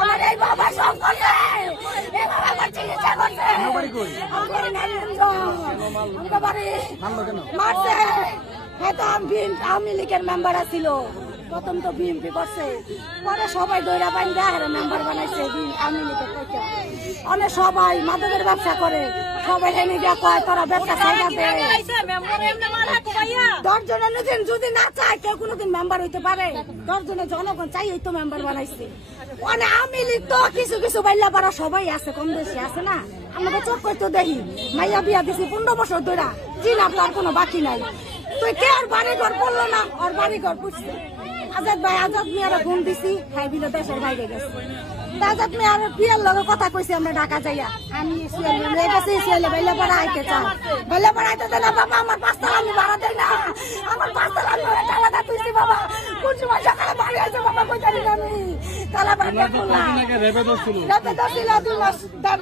আমার এই বাবা সব করছে, এই বাবা আমার চিকিৎসা করছে, মারছে। হয়তো আওয়ামী লীগের মেম্বার ছিল, প্রথম তো বিএনপি করছে, পরে সবাই দৈরা বান্ধা মেম্বার বানাইছে আওয়ামী লীগের থেকে। অনেক সবাই মাদকের ব্যবসা করে, সবাই এনে গিয়া কয় তোরা ব্যবসা ছাড়া দে। 10 জনের যদি না চায় কেউ কোনোদিন মেম্বার হইতে পারে, 10 জনের জনগণ চাই তো মেম্বার বানাইছে। মানে আওয়ামী লীগ তো কিছু কিছু বাইলা পারা সবাই আছে, কম বেশি আছে না। আমাদের চোখ করতে দেখি মাইয়া বিয়া দিছি 15 বছর ধরে, চিনার তার কোনো বাকি নাই। তুই কে আর বাড়ি ঘর পড়লো না, ওর বাড়ি ঘর পুষছে। আজাদ ভাই, আজাদ মেয়েরা ফোন দিছি, খাই বিলে দেশের বাইরে গেছে। আজাদ মেয়ের বিয়ের লগে কথা কইছি আমরা ঢাকা যাইয়া, আমি বাইলে পাড়া আইতে চাই, বাইলে পাড়া আইতে দেয় না বাবা। আমার 5 তালা আমি ভাড়া দেয় না, আমার 5 তালা আমি টাকা তুইছি বাবা। কোন সময় সকালে বাড়ি আছে বাবা, কই জানি না আমি তালা বাড়ি করলাম। রেবে দছিল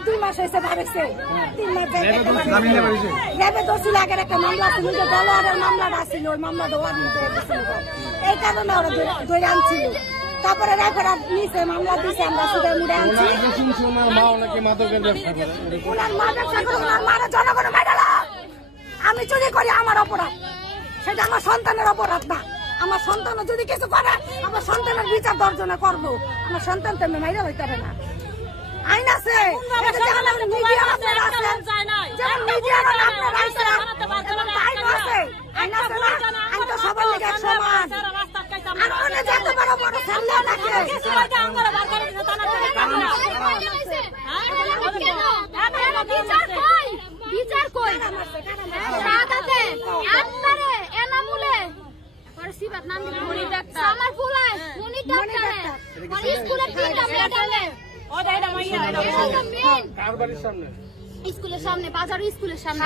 2 মাস হয়েছে বাড়িছে, 3 মাস রেবে দছিল। আগের একটা মামলা ছিল, দলোয়ারের মামলাটা ছিল, ওই মামলাটা ওয়ার নিতে গেছিল, এই কারণে ওরা ধরে আনছিল। তারপরে রেফারেন্ট নিছে, মামলা দিছে, আমরা সুদে মুড়ে আনছি। ওনার মা ব্যবসা করে, ওনার মারা জনগণের মেডাল। আমি চুরি করি, আমার অপরাধ, সেটা আমার সন্তানের অপরাধ না। আমার সন্তান যদি কিছু করে, আমার সন্তানের বিচার 10 জনে করবো। আমার সন্তান তো মাইরা হইতে হবে না, আইন আছে। আইন তো সবার লেগে এক সমান। স্কুলের সামনে, বাজার স্কুলের সামনে।